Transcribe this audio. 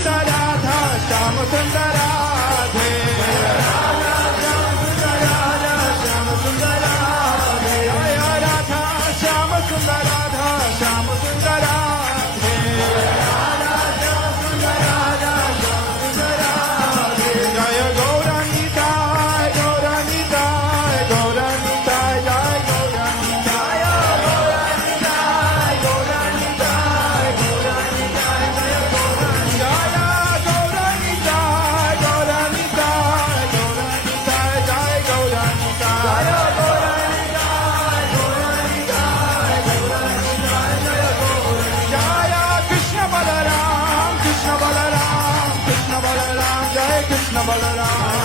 सुंदर राधा श्याम सुंदर राधे श्याम सुंदर राधे जय राधा श्याम सुंदर राधा श्याम सुंदर राधे जय गौरानिताय गौरानिताय गौरानिताय जय गौरानिताय गौरानिताय गौरानिताय गौरानिताय जय गौरानिताय गौरानिताय गौरानिताय गौरानिताय जय गौरानिताय गौरानिताय गौरानिताय गौरानिताय जय गौरानिताय कृष्ण बलराम कृष्ण बलराम कृष्ण बलराम जय कृष्ण बलराम